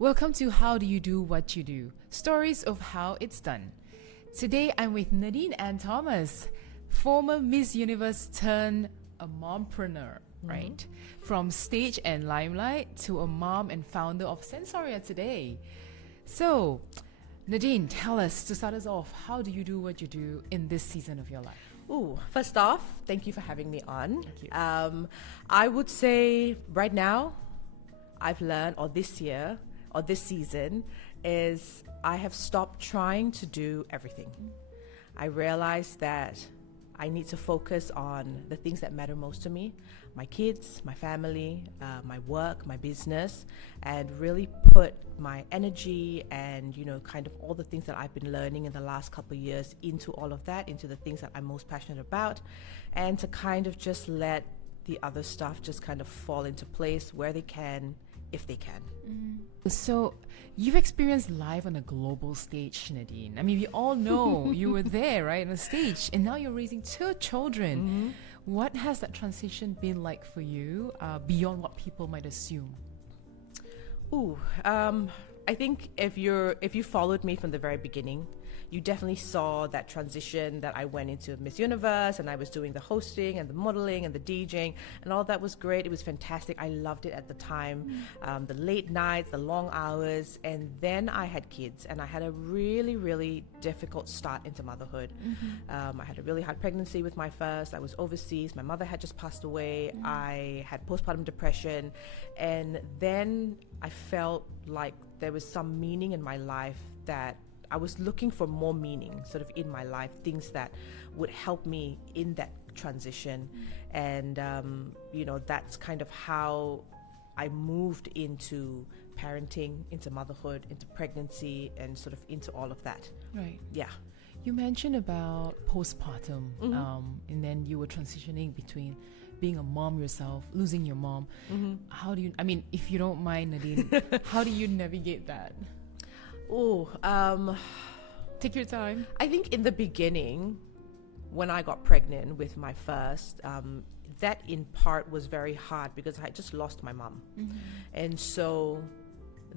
Welcome to How Do You Do What You Do? Stories of how it's done. Today I'm with Nadine Ann Thomas, former Miss Universe turned a mompreneur, right? From stage and limelight to a mom and founder of Sensoria today. So, Nadine, tell us, to start us off, how do you do what you do in this season of your life? First off, thank you for having me on. Thank you. I would say right now, I've learned, or this year, or this season, is I have stopped trying to do everything. I realized that I need to focus on the things that matter most to me, my kids, my family, my work, my business, and really put my energy and, kind of all the things that I've been learning in the last couple of years into all of that, into the things that I'm most passionate about, and to kind of just let the other stuff just kind of fall into place where they can, if they can. So, you've experienced life on a global stage, Nadine. I mean, we all know you were there, right, on the stage, and now you're raising 2 children. What has that transition been like for you, beyond what people might assume? I think if you followed me from the very beginning, you definitely saw that transition that I went into Miss Universe, and I was doing the hosting and the modeling and the DJing, and all that was great. It was fantastic. I loved it at the time. The late nights, the long hours, and then I had kids, and I had a really, really difficult start into motherhood. I had a really hard pregnancy with my first. I was overseas. My mother had just passed away. I had postpartum depression, and then I felt like there was some meaning in my life, that I was looking for more meaning sort of in my life, things that would help me in that transition. And, that's kind of how I moved into parenting, into motherhood, into pregnancy, and sort of into all of that. Right. Yeah. You mentioned about postpartum, and then you were transitioning between being a mom yourself, losing your mom. How do you, if you don't mind, Nadine, how do you navigate that? Take your time. I think in the beginning, when I got pregnant with my first, that in part was very hard because I had just lost my mom. And so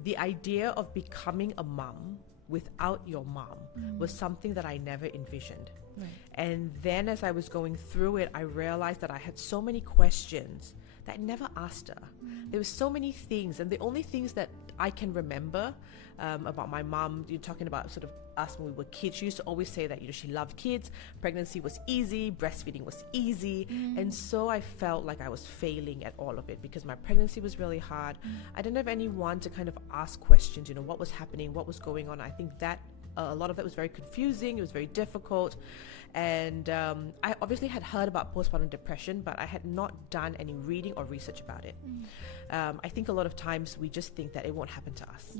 the idea of becoming a mom without your mom was something that I never envisioned. Right. And then as I was going through it, I realized that I had so many questions that I never asked her. There were so many things, and the only things that I can remember about my mom, you're talking about sort of us when we were kids, she used to always say that she loved kids, pregnancy was easy, breastfeeding was easy, and so I felt like I was failing at all of it because my pregnancy was really hard. I didn't have anyone to kind of ask questions, what was happening, what was going on. I think that a lot of that was very confusing. It was very difficult. And I obviously had heard about postpartum depression, but I had not done any reading or research about it. I think a lot of times we just think that it won't happen to us,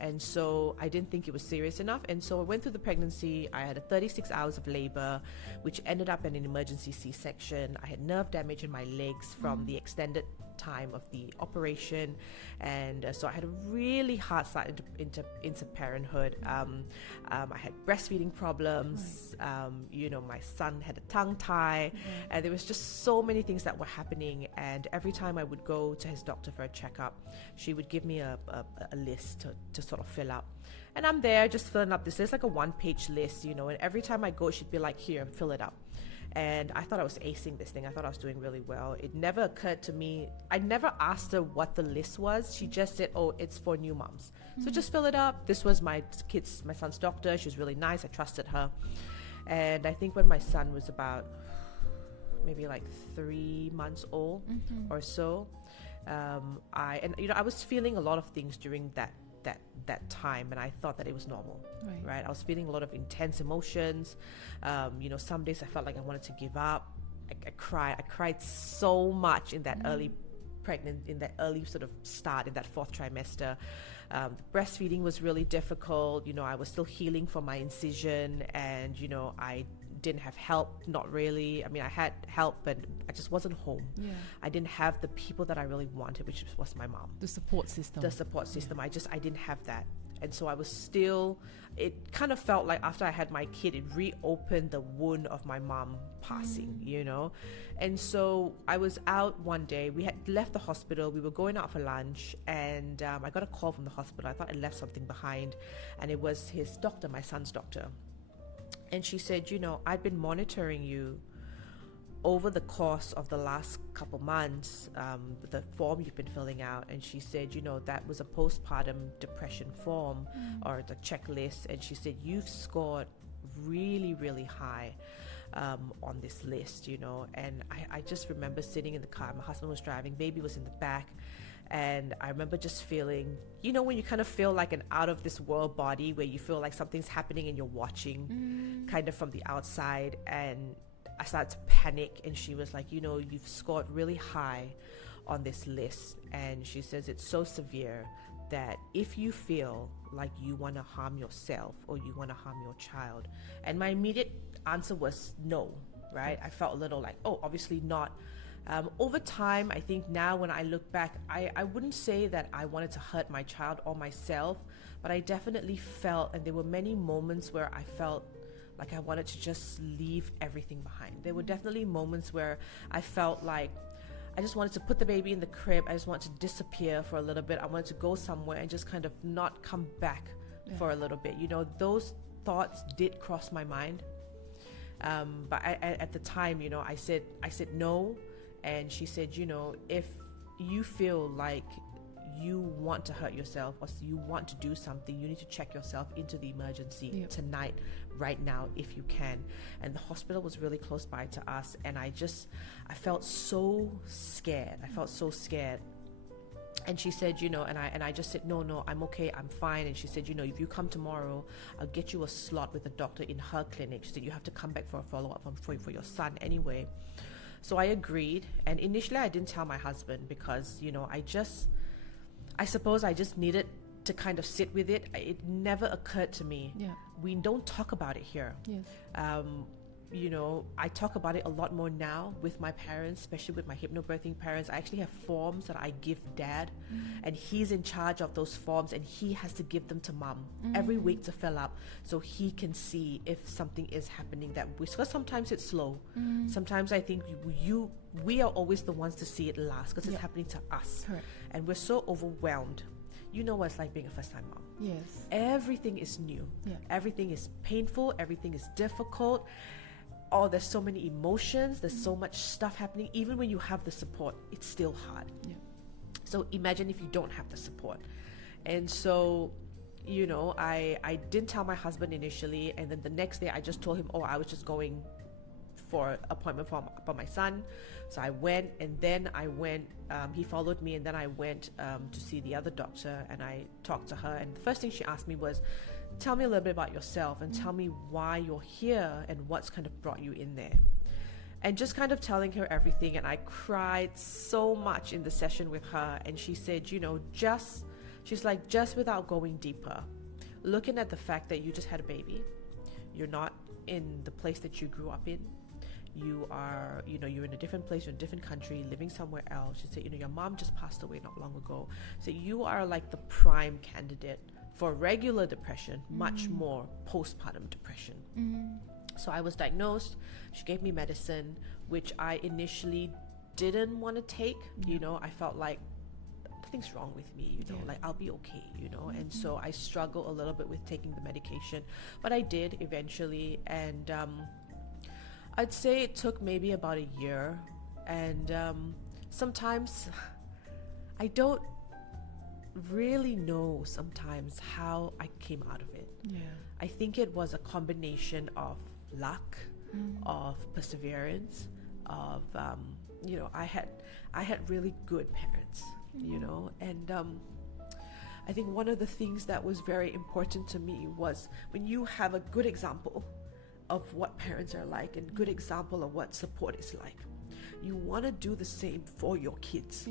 and so I didn't think it was serious enough. And so I went through the pregnancy. I had a 36 hours of labor, which ended up in an emergency C-section. I had nerve damage in my legs from the extended time of the operation, and so I had a really hard start into parenthood. I had breastfeeding problems. My son had a tongue tie, and there was just so many things that were happening. And every time I would go to his doctor for a checkup, she would give me a list to sort of fill out. And I'm there just filling up this list, like a 1-page list, and every time I go, she'd be like, "Here, fill it up." And I thought I was acing this thing. I thought I was doing really well. It never occurred to me. I never asked her what the list was. She just said, "Oh, it's for new moms. So just fill it up." This was my son's doctor. She was really nice. I trusted her. And I think when my son was about maybe like 3 months old or so, I was feeling a lot of things during that time, and I thought that it was normal, right? I was feeling a lot of intense emotions. Some days I felt like I wanted to give up. I cried so much in that in that early sort of start, in that 4th trimester. The breastfeeding was really difficult. I was still healing from my incision, and I didn't have help, not really. I had help, but I just wasn't home. I didn't have the people that I really wanted, which was my mom. The support system. I didn't have that. And so I was still, it kind of felt like after I had my kid, it reopened the wound of my mom passing, you know. And so I was out one day, we had left the hospital, we were going out for lunch, and I got a call from the hospital. I thought I left something behind, and it was his doctor, my son's doctor. And she said, you know, I've been monitoring you over the course of the last couple months, the form you've been filling out. And she said, you know, that was a postpartum depression form or the checklist. And she said, you've scored really, really high on this list, you know. And I just remember sitting in the car, my husband was driving, baby was in the back. And I remember just feeling, you know, when you kind of feel like an out of this world body, where you feel like something's happening and you're watching kind of from the outside. And I started to panic, and she was like, you know, you've scored really high on this list. And she says it's so severe that if you feel like you want to harm yourself or you want to harm your child. And my immediate answer was no, right? I felt a little like, oh, obviously not. Over time, I think now when I look back, I wouldn't say that I wanted to hurt my child or myself, but I definitely felt, and there were many moments where I felt like I wanted to just leave everything behind. There were definitely moments where I felt like I just wanted to put the baby in the crib. I just wanted to disappear for a little bit. I wanted to go somewhere and just kind of not come back for a little bit. You know, those thoughts did cross my mind. But I, at the time, you know, I said no. And she said, you know, if you feel like you want to hurt yourself or you want to do something, you need to check yourself into the emergency tonight, right now, if you can. And the hospital was really close by to us, and I felt so scared. And she said, you know, and I just said, no, I'm okay, I'm fine. And she said, you know, if you come tomorrow, I'll get you a slot with a doctor in her clinic. She said, you have to come back for a follow-up for your son anyway. So I agreed, and initially I didn't tell my husband because, you know, I suppose I just needed to kind of sit with it. It never occurred to me. Yeah. We don't talk about it here. Yes. You know, I talk about it a lot more now with my parents, especially with my hypnobirthing parents. I actually have forms that I give dad, and he's in charge of those forms, and he has to give them to mom every week to fill up so he can see if something is happening because sometimes it's slow. Sometimes I think we are always the ones to see it last because it's happening to us. Correct. And we're so overwhelmed. You know what it's like being a first-time mom. Yes. Everything is new. Yeah. Everything is painful. Everything is difficult. Oh, there's so many emotions. There's so much stuff happening. Even when you have the support, it's still hard. Yeah. So imagine if you don't have the support. And so, you know, I didn't tell my husband initially. And then the next day I just told him, oh, I was just going for appointment for my son. So I went, and then I went, he followed me, and then I went to see the other doctor, and I talked to her. And the first thing she asked me was, tell me a little bit about yourself and tell me why you're here and what's kind of brought you in there. And just kind of telling her everything. And I cried so much in the session with her. And she said, you know, she's like, just without going deeper, looking at the fact that you just had a baby, you're not in the place that you grew up in. You are, you know, you're in a different place, you're in a different country, living somewhere else. She said, you know, your mom just passed away not long ago. So you are like the prime candidate for regular depression, much more postpartum depression. So I was diagnosed. She gave me medicine, which I initially didn't want to take. You know, I felt like nothing's wrong with me, you know, like I'll be okay, you know. And so I struggled a little bit with taking the medication, but I did eventually. And I'd say it took maybe about a year. And sometimes I don't really know sometimes how I came out of it. I think it was a combination of luck, of perseverance, of you know, I had really good parents, you know. And I think one of the things that was very important to me was when you have a good example of what parents are like and good example of what support is like, you want to do the same for your kids.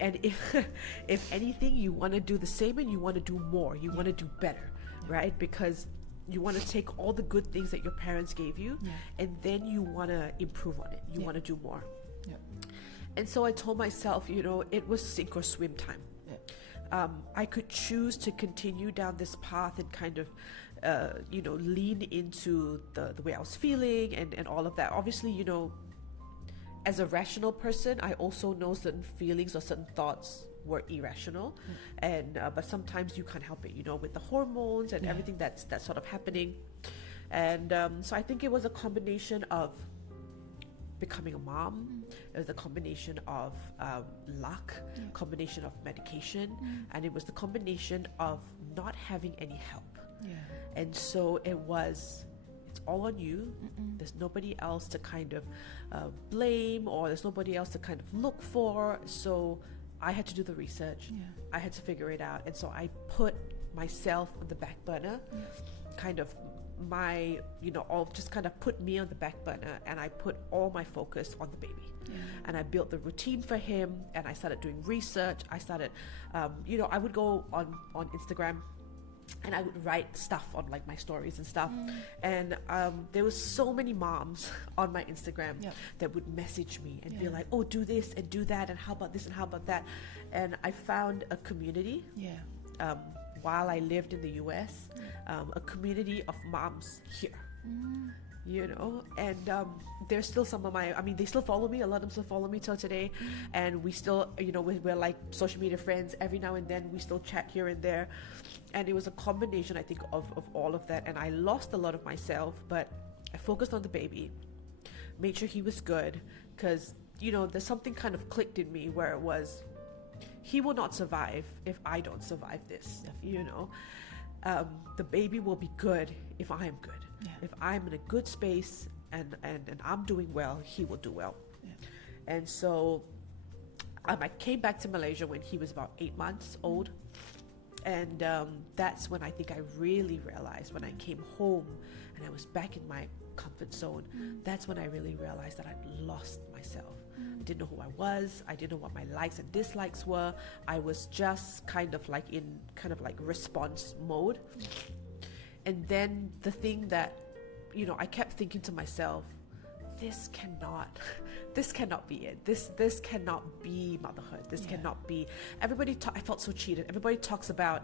And if anything, you want to do the same, and you want to do more, you want to do better, right? Because you want to take all the good things that your parents gave you, and then you want to improve on it. You want to do more. And so I told myself, you know, it was sink or swim time. I could choose to continue down this path and kind of lean into the way I was feeling and all of that. Obviously, as a rational person, I also know certain feelings or certain thoughts were irrational, and but sometimes you can't help it, with the hormones and everything that's sort of happening. And so I think it was a combination of becoming a mom. It was a combination of luck, combination of medication, and it was the combination of not having any help. And so it's all on you. There's nobody else to kind of blame, or there's nobody else to kind of look for. So I had to do the research. I had to figure it out. And so I put myself on the back burner, kind of just kind of put me on the back burner, and I put all my focus on the baby. And I built the routine for him, and I started doing research. I started, I would go on Instagram, and I would write stuff on like my stories and stuff. And there was so many moms on my Instagram that would message me and be like, oh, do this and do that, and how about this and how about that. And I found a community while I lived in the US, a community of moms here. And there's still some of they still follow me. A lot of them still follow me till today, and we still, we're like social media friends. Every now and then we still chat here and there, and it was a combination, I think, of all of that. And I lost a lot of myself, but I focused on the baby, made sure he was good, because there's something kind of clicked in me where it was, he will not survive if I don't survive this. The baby will be good if I am good. If I'm in a good space and I'm doing well, he will do well. And so I came back to Malaysia when he was about 8 months old. And that's when I think I really realized, when I came home and I was back in my comfort zone, that's when I really realized that I'd lost myself. I didn't know who I was. I didn't know what my likes and dislikes were. I was just kind of like in response mode. And then the thing that, I kept thinking to myself, this cannot be it. This cannot be motherhood. This cannot be. I felt so cheated. Everybody talks about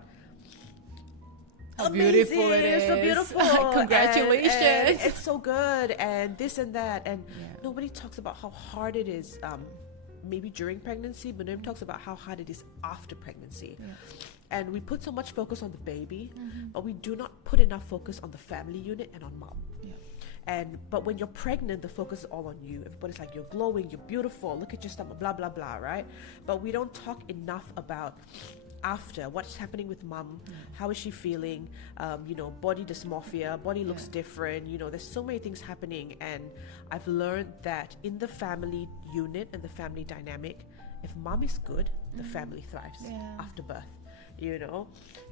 how beautiful it is. It's so beautiful. Congratulations. And it's so good, and this and that. And nobody talks about how hard it is, maybe during pregnancy, but nobody talks about how hard it is after pregnancy. And we put so much focus on the baby, but we do not put enough focus on the family unit and on mom. But when you're pregnant, the focus is all on you. Everybody's like, you're glowing, you're beautiful, look at your stomach, blah, blah, blah, right? But we don't talk enough about after, what's happening with mom, how is she feeling, body dysmorphia, body looks different, there's so many things happening. And I've learned that in the family unit and the family dynamic, if mom is good, the family thrives after birth.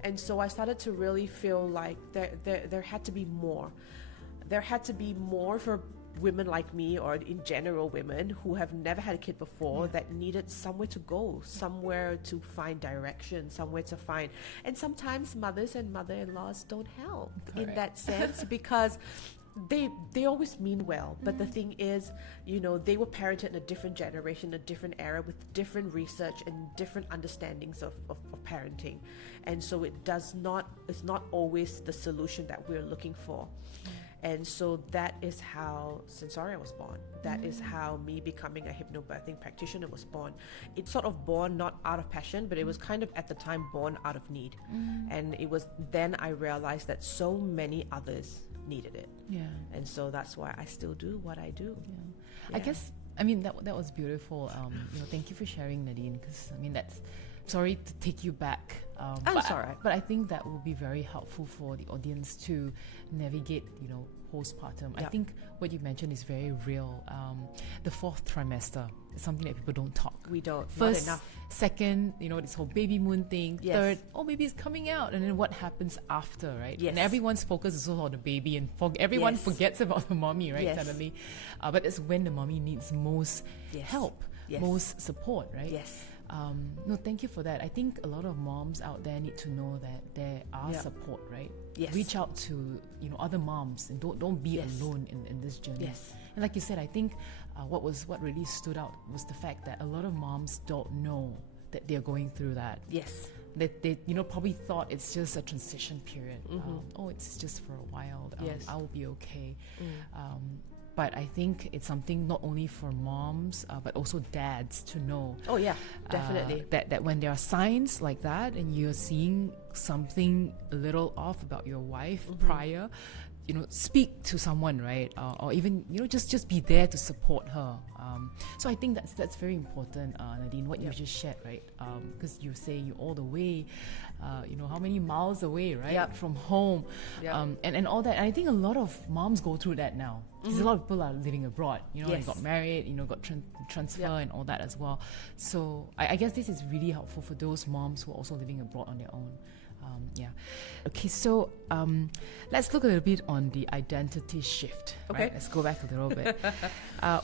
And so I started to really feel like there had to be more. There had to be more for women like me, or in general women who have never had a kid before, that needed somewhere to go, somewhere to find direction, somewhere to find. And sometimes mothers and mother-in-laws don't help in that sense, because they always mean well, but the thing is, they were parented in a different generation, a different era, with different research and different understandings of parenting. And so it's not always the solution that we're looking for. And so that is how Sensoria was born. That is how me becoming a hypnobirthing practitioner was born. It's sort of born not out of passion, but it was kind of at the time born out of need. And it was then I realized that so many others needed it. And so that's why I still do what I do. I guess, that was beautiful. Thank you for sharing, Nadine, because that's, sorry to take you back. But I think that will be very helpful for the audience to navigate, postpartum. I think what you mentioned is very real. The fourth trimester is something that people don't talk. We don't. First, not enough. Second, this whole baby moon thing. Third, baby is coming out. And then what happens after, right? And everyone's focus is also on the baby, and everyone forgets about the mommy, right? Suddenly. But it's when the mommy needs most help, most support, right? No, thank you for that. I think a lot of moms out there need to know that there are support, right? Reach out to other moms, and don't be alone in this journey. And like you said, I think what really stood out was the fact that a lot of moms don't know that they're going through that. They probably thought it's just a transition period. It's just for a while. Yes. I will be okay. But I think it's something not only for moms, but also dads to know. Oh yeah, definitely. That when there are signs like that and you're seeing something a little off about your wife prior, speak to someone, right? Or even, just be there to support her. So I think that's very important, Nadine, what you just shared, right? Because you say you're all the way, how many miles away, right? From home, and all that. And I think a lot of moms go through that now. Because a lot of people are living abroad, they got married, got transfer and all that as well. So I guess this is really helpful for those moms who are also living abroad on their own. Okay, so let's look a little bit on the identity shift. Okay. Right? Let's go back a little bit.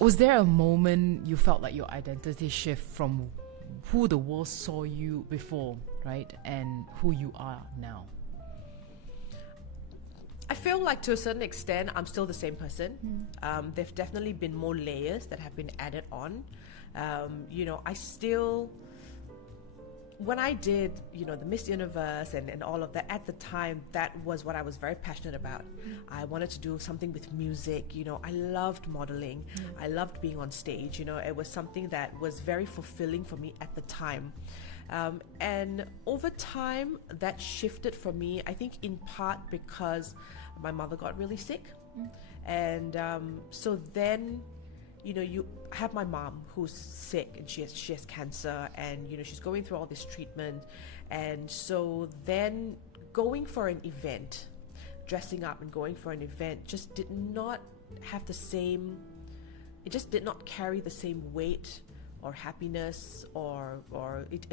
Was there a moment you felt like your identity shift from who the world saw you before, right, and who you are now? I feel like to a certain extent, I'm still the same person. There've definitely been more layers that have been added on. I still... When I did, the Miss Universe and all of that, at the time, that was what I was very passionate about. I wanted to do something with music, I loved modeling. I loved being on stage, it was something that was very fulfilling for me at the time. And over time, that shifted for me, I think in part because my mother got really sick. And so then... you have my mom who's sick and she has cancer, and she's going through all this treatment, and so then going for an event, dressing up and going for an event just did not have the same. It just did not carry the same weight or happiness, or it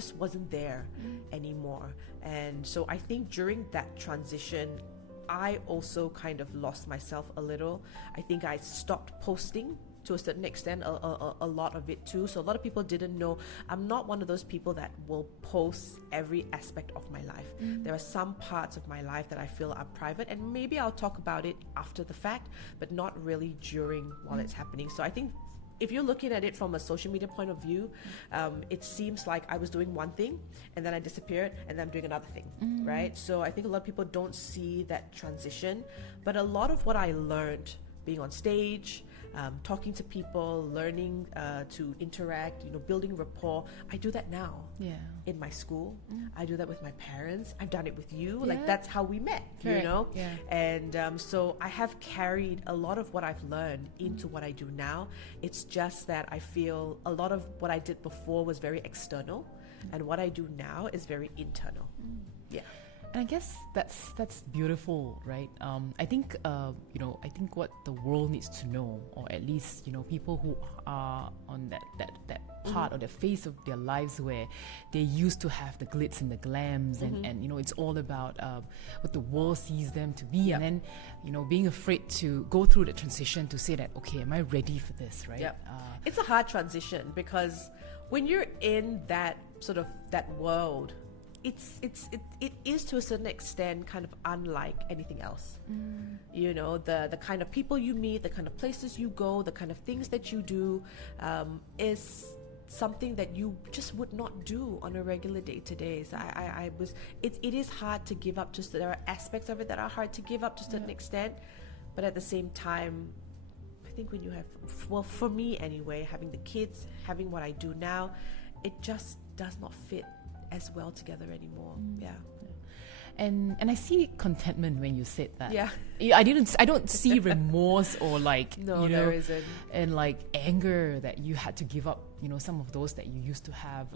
just wasn't there anymore. And so I think during that transition, I also kind of lost myself a little. I think I stopped posting to a certain extent, a lot of it too. So a lot of people didn't know. I'm not one of those people that will post every aspect of my life. There are some parts of my life that I feel are private, and maybe I'll talk about it after the fact, but not really during while it's happening. So I think if you're looking at it from a social media point of view, it seems like I was doing one thing and then I disappeared and then I'm doing another thing, right? So I think a lot of people don't see that transition. But a lot of what I learned being on stage, talking to people, learning to interact, building rapport, I do that now. In my school. I do that with my parents. I've done it with you. Like, that's how we met, And so I have carried a lot of what I've learned into what I do now. It's just that I feel a lot of what I did before was very external, and what I do now is very internal. And I guess that's beautiful, right? I think I think what the world needs to know, or at least people who are on that part or the phase of their lives where they used to have the glitz and the glams, and it's all about what the world sees them to be, and then being afraid to go through the transition to say that, okay, am I ready for this, right? It's a hard transition, because when you're in that sort of that world, it is to a certain extent kind of unlike anything else. The kind of people you meet, the kind of places you go, the kind of things that you do is something that you just would not do on a regular day-to-day. So it is hard to give up. Just there are aspects of it that are hard to give up to a certain extent, but at the same time, I think when you have, well, for me anyway, having the kids, having what I do now, it just does not fit as well together anymore. And I see contentment when you said that. I don't see remorse or no, there isn't, and anger that you had to give up some of those that you used to have.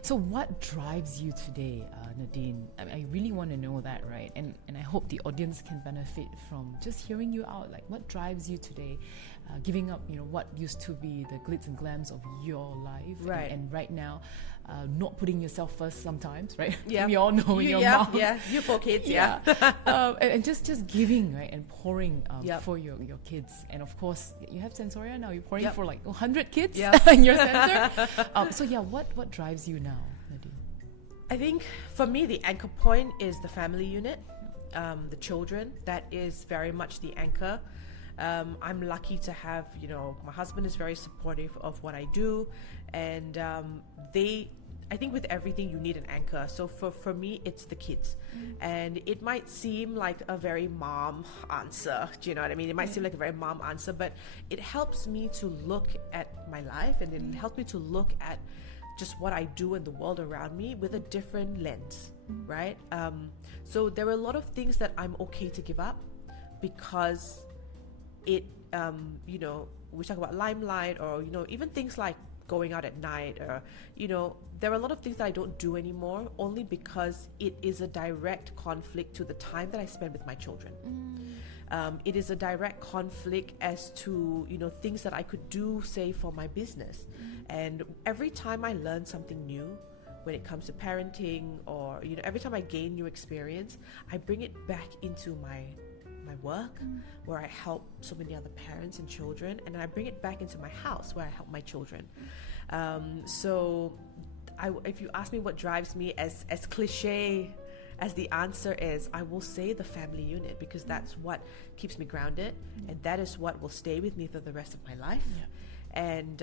So what drives you today, Nadine? I really want to know that, right? And I hope the audience can benefit from just hearing you out. What drives you today, giving up what used to be the glitz and glams of your life, right? And right now, not putting yourself first sometimes, right? We all know your mom. You 4 kids, and just giving, right, and pouring for your kids. And of course, you have Sensoria now. You're pouring for 100 kids in your center. So what drives you now, Nadine? I think for me, the anchor point is the family unit, the children. That is very much the anchor. I'm lucky to have, my husband is very supportive of what I do, and they I think with everything you need an anchor. So for me, it's the kids. And it might seem like a very mom answer. Do you know what I mean? It might seem like a very mom answer, but it helps me to look at my life, and it helps me to look at just what I do in the world around me with a different lens, right? So there are a lot of things that I'm okay to give up because it, you know, we talk about limelight, or, you know, even things like going out at night, or, you know, there are a lot of things that I don't do anymore only because it is a direct conflict to the time that I spend with my children. It is a direct conflict as to, you know, things that I could do, say, for my business. And every time I learn something new when it comes to parenting, or, you know, every time I gain new experience, I bring it back into my work, where I help so many other parents and children, and I bring it back into my house where I help my children. So if you ask me what drives me, as cliche as the answer is, I will say the family unit, because that's what keeps me grounded, and that is what will stay with me for the rest of my life. And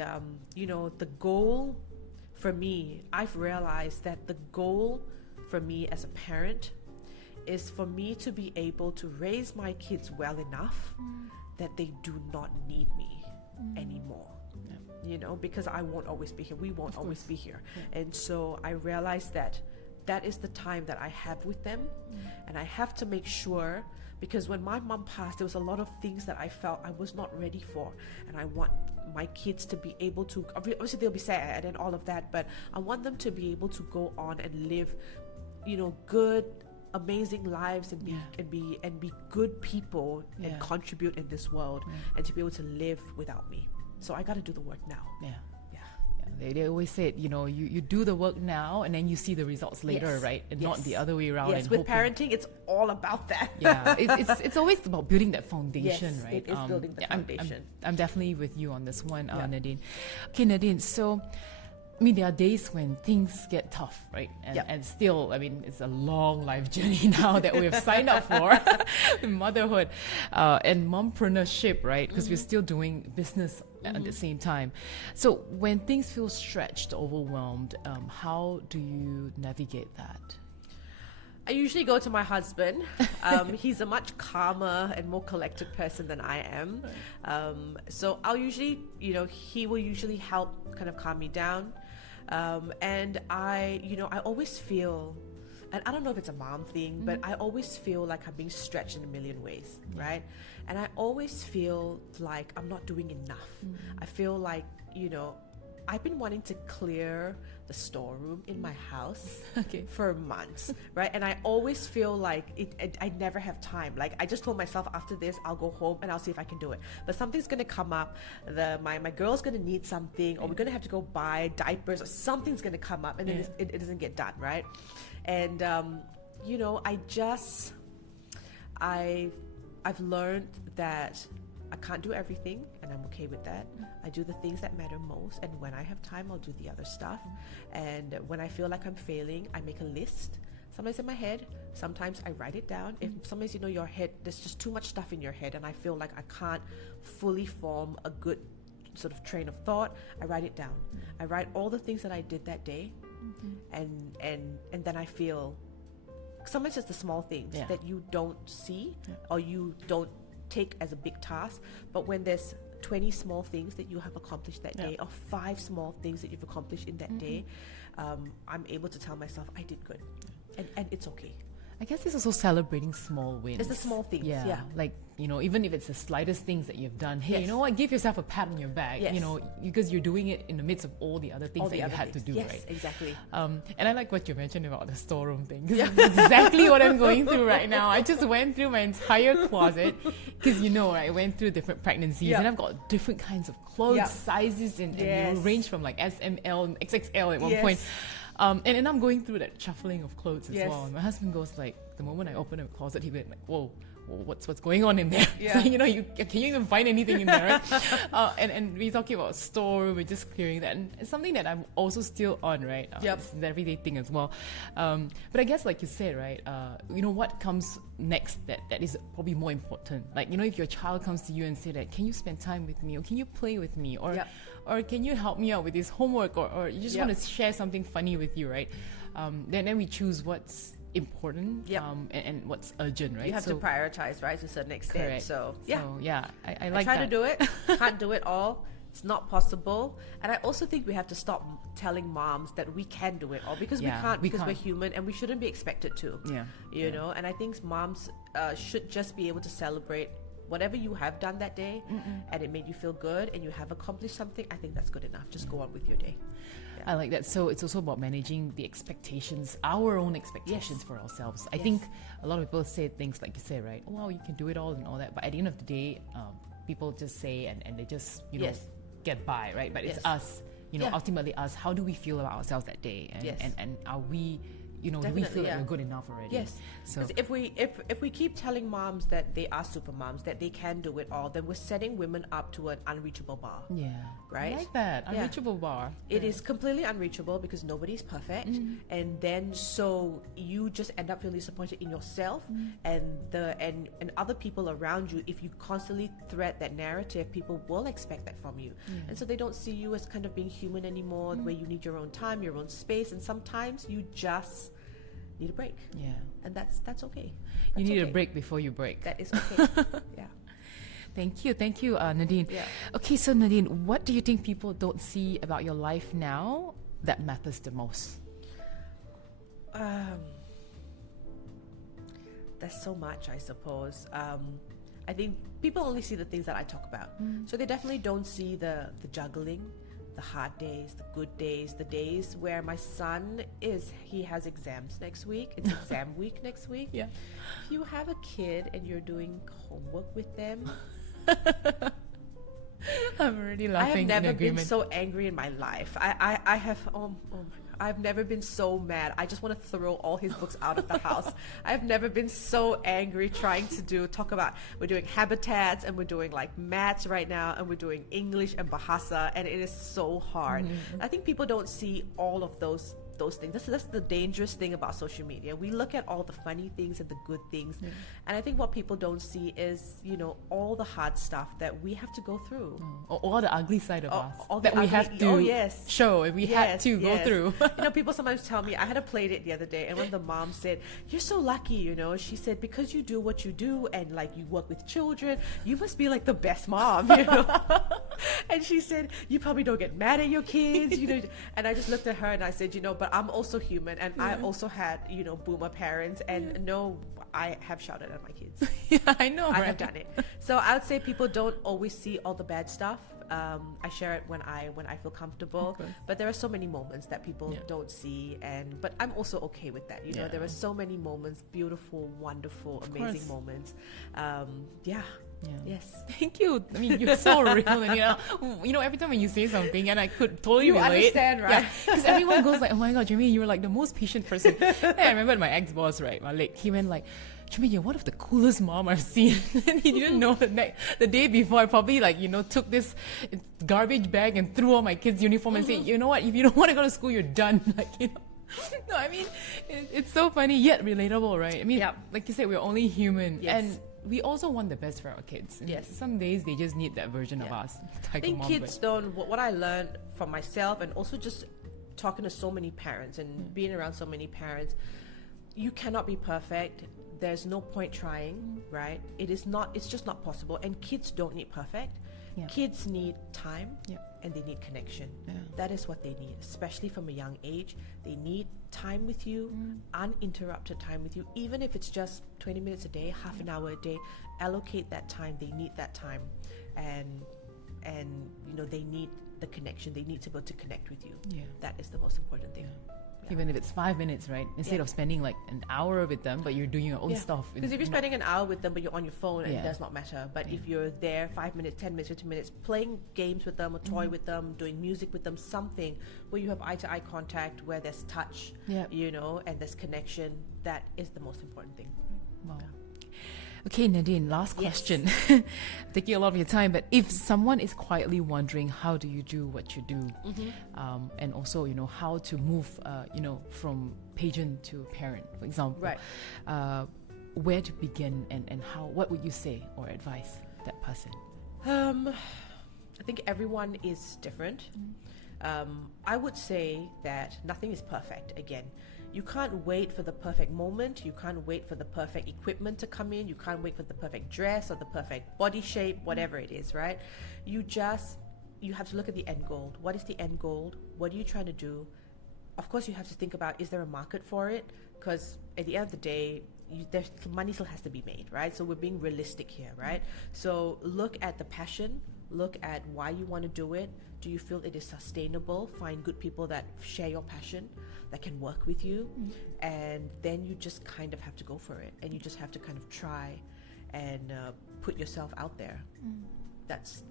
you know, the goal for me, I've realized that the goal for me as a parent is for me to be able to raise my kids well enough that they do not need me anymore. You know, because I won't always be here. We won't always be here. And so I realized that that is the time that I have with them. And I have to make sure, because when my mom passed, there was a lot of things that I felt I was not ready for. And I want my kids to be able to, obviously they'll be sad and all of that, but I want them to be able to go on and live, you know, good, amazing lives, and be good people, and contribute in this world, and to be able to live without me. So I got to do the work now. They always say, you know, you do the work now, and then you see the results later, right? And not the other way around. Yes, with parenting, it's all about that. It's always about building that foundation, right? It is building the foundation. I'm definitely with you on this one, Nadine. Okay, Nadine, so I mean, there are days when things get tough, right? And still, I mean, it's a long life journey now that we've signed up for motherhood and mompreneurship, right? Because we're still doing business at the same time. So when things feel stretched, overwhelmed, how do you navigate that? I usually go to my husband. He's a much calmer and more collected person than I am. So I'll usually, you know, he will usually help kind of calm me down. And I always feel, and I don't know if it's a mom thing, but I always feel like I'm being stretched in a million ways, right? And I always feel like I'm not doing enough. I feel like, you know, I've been wanting to clear the storeroom in my house for months, right? And I always feel like I never have time. Like, I just told myself, after this, I'll go home and I'll see if I can do it. But something's going to come up. My girl's going to need something, or we're going to have to go buy diapers, or something's going to come up, and then it doesn't get done, right? And, you know, I've learned that I can't do everything, and I'm okay with that. I do the things that matter most, and when I have time, I'll do the other stuff. And when I feel like I'm failing, I make a list. Sometimes in my head, sometimes I write it down. If sometimes, you know, your head, there's just too much stuff in your head, and I feel like I can't fully form a good sort of train of thought, I write it down. I write all the things that I did that day, and then I feel, sometimes it's the small things that you don't see or you don't take as a big task, but when there's 20 small things that you have accomplished that day, or 5 small things that you've accomplished in that day, I'm able to tell myself I did good, and it's okay. I guess it's also celebrating small wins. It's the small things, like, you know, even if it's the slightest things that you've done. Hey, you know what? Give yourself a pat on your back. You know, because you're doing it in the midst of all the other things that you had to do, right? Yes, exactly. And I like what you mentioned about the storeroom thing. Because that's exactly what I'm going through right now. I just went through my entire closet because, you know, I went through different pregnancies and I've got different kinds of clothes, sizes, and they range from like S, M, L, and XXL at one point. And I'm going through that shuffling of clothes as well. And my husband goes like, the moment I open a closet, he'll be like, whoa, what's going on in there? So, you know, can you even find anything in there? Right? And we're talking about store, we're just clearing that. And it's something that I'm also still on, right? It's an everyday thing as well. But I guess, like you said, right, you know, what comes next that is probably more important? Like, you know, if your child comes to you and say that, can you spend time with me? Or can you play with me? Or or can you help me out with this homework, or you just want to share something funny with you, right? Then we choose what's important and what's urgent, right? You have to prioritize, right, to a certain extent. Correct. So I like try that. to do it. Can't do it all. It's not possible. And I also think we have to stop telling moms that we can do it all, because we can't, because we're human and we shouldn't be expected to. You know, and I think moms should just be able to celebrate whatever you have done that day, and it made you feel good and you have accomplished something. I think that's good enough. Just go on with your day. I like that. So it's also about managing the expectations, our own expectations for ourselves. I think a lot of people say things like you say, right? Oh, wow, you can do it all and all that. But at the end of the day, people just say and they just, you know, get by, right? But it's us, you know, ultimately us. How do we feel about ourselves that day? And are we, you know, do we feel like we're good enough already? Yes. So if we keep telling moms that they are super moms, that they can do it all, then we're setting women up to an unreachable bar. Yeah. Right? I like that. Unreachable bar. It is completely unreachable because nobody's perfect. And then so you just end up feeling disappointed in yourself and other people around you. If you constantly thread that narrative, people will expect that from you. And so they don't see you as kind of being human anymore, where you need your own time, your own space, and sometimes you just need a break. Yeah. And that's okay. You need a break before you break. That is okay. Yeah. Thank you, Nadine. Yeah. Okay, so Nadine, what do you think people don't see about your life now that matters the most? There's so much, I suppose. I think people only see the things that I talk about. So they definitely don't see the juggling, the hard days, the good days, the days where my son he has exams next week. It's exam week next week. Yeah. If you have a kid and you're doing homework with them, I'm already laughing. I have never been so angry in my life. I have, oh my God, I've never been so mad. I just want to throw all his books out of the house. I've never been so angry trying to talk about, we're doing habitats and we're doing like maths right now and we're doing English and Bahasa, and it is so hard. I think people don't see all of those things. That's the dangerous thing about social media. We look at all the funny things and the good things, and I think what people don't see is, you know, all the hard stuff that we have to go through, all the ugly side of us that we have to show, and we had to go through. You know, people sometimes tell me, I had a play date the other day, and one of the moms said, "You're so lucky," you know. She said, "Because you do what you do and like you work with children, you must be like the best mom," you know. And she said, "You probably don't get mad at your kids," you know. And I just looked at her and I said, you know, but I'm also human, and I also had, you know, boomer parents, and no, I have shouted at my kids. Yeah, I know, I have done it. So I would say people don't always see all the bad stuff. I share it when I feel comfortable, but there are so many moments that people don't see, but I'm also okay with that. You know, there are so many moments, beautiful, wonderful, amazing moments. Yeah. Yes. Thank you. I mean, you're so real, and you know, every time when you say something, and I could totally relate. Understand, right? Because everyone goes like, "Oh my God, Jimmy, you were like the most patient person." And I remember my ex-boss, right, Malik, he went like, "Jimmy, you're one of the coolest mom I've seen." And he didn't know the day before, I probably like, you know, took this garbage bag and threw all my kids' uniform and said, "You know what? If you don't want to go to school, you're done." Like, you know. No, I mean, it's so funny yet relatable, right? I mean, like you said, we're only human. Yes. And we also want the best for our kids. And some days they just need that version of us. I think kids don't. What I learned from myself, and also just talking to so many parents and being around so many parents, you cannot be perfect. There's no point trying, right? It's just not possible. And kids don't need perfect. Kids need time and they need connection. That is what they need, especially from a young age. They need time with you, uninterrupted time with you, even if it's just 20 minutes a day, half an hour a day. Allocate that time. They need that time, and you know, they need the connection. They need to be able to connect with you. That is the most important thing. Even if it's 5 minutes, right? Instead of spending like an hour with them, but you're doing your own stuff. Because if you're spending an hour with them, but you're on your phone, it does not matter. But if you're there 5 minutes, 10 minutes, 15 minutes, playing games with them, a toy with them, doing music with them, something where you have eye-to-eye contact, where there's touch, you know, and there's connection, that is the most important thing. Wow. Okay, Nadine, last question. Taking a lot of your time, but if someone is quietly wondering, how do you do what you do? And also, you know, how to move, you know, from patient to parent, for example. Right. Where to begin, and how, what would you say or advise that person? I think everyone is different. I would say that nothing is perfect. Again, you can't wait for the perfect moment. You can't wait for the perfect equipment to come in. You can't wait for the perfect dress or the perfect body shape, whatever it is, right? You have to look at the end goal. What is the end goal? What are you trying to do? Of course, you have to think about, is there a market for it? Because at the end of the day, there's money still has to be made, right? So we're being realistic here, right? So look at the passion, look at why you want to do it. Do you feel it is sustainable? Find good people that share your passion, that can work with you, and then you just kind of have to go for it, and you just have to kind of try and put yourself out there. That's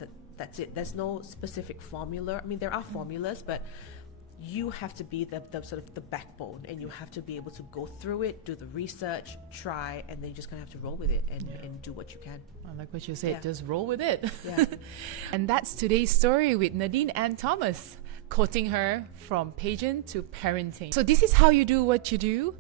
it. There's no specific formula. I mean, there are formulas, but you have to be the sort of the backbone, and you have to be able to go through it, do the research, try, and then you just kind of have to roll with it and do what you can. I like what you said, just roll with it. Yeah. And that's today's story with Nadine Ann Thomas, quoting her from pageant to parenting. So this is how you do what you do,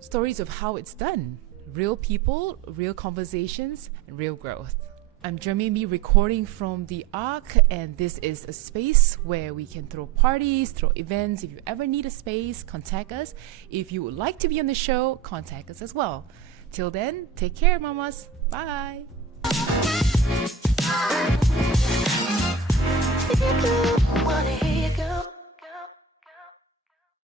stories of how it's done. Real people, real conversations, and real growth. I'm Jermaine, recording from the Ark, and this is a space where we can throw parties, throw events. If you ever need a space, contact us. If you would like to be on the show, contact us as well. Till then, take care, mamas. Bye.